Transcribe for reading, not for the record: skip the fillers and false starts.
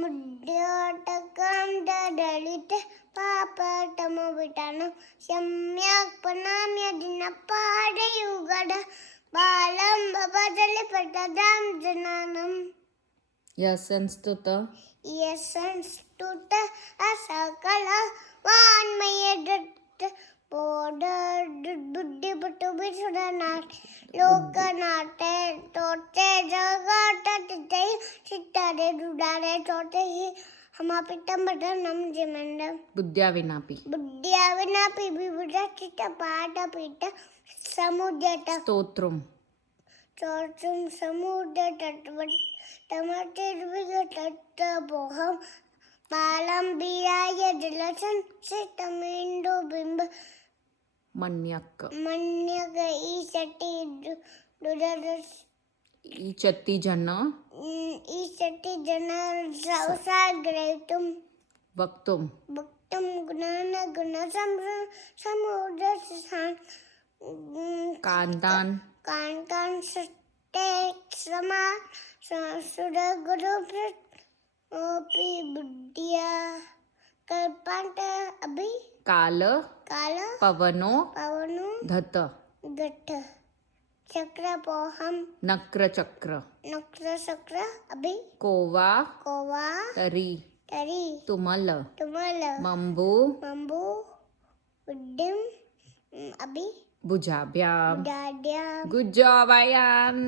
मुद्योटकं दलित पापतमोवितानं सम्यक् प्रणम्य दिनपादयुगड बालं भवजलिपटदां जनानं યસંસ્તુત यशंस्तुत असकल वान्मयदत्त बोध बुद्धिपटु विसुरनाथ लोकनाथे तोते जगत तिते चित्तारे दुडारे तोते ही हमापितंबरनम जिमंडम બુદ્ધ્યા વિનાપી बुद्धिया विनापि विबुधा चित्त पाठ पीठ समुद्यत સ્તોત્રમ चोर्चुम समुद्र तटवट तमतिर्विगतत्तपोहम बालं विराय जलसन सितमेन्दु बिंब મન્યક मन्यक ईशति दुदरस ઈચતી જન ईशति जन साग्रहितुम વક્તુમ भक्तम ज्ञान गुण समुद्र स्थान કાંતાન कान कान सत्ते समा सुरगुरु ओपी बुद्धिया कल्पांत अभि કાલ काल પવનો पवनु ધત घट चक्र पोहम નક્ર ચક્ર नक्र चक्र अभि કોવા कोवा તરી तरी તુમલ तुमल મંબુ मंबू उद्यम अभि ભુજાભ્યામ डाड्या ગુડ જોબ આયાન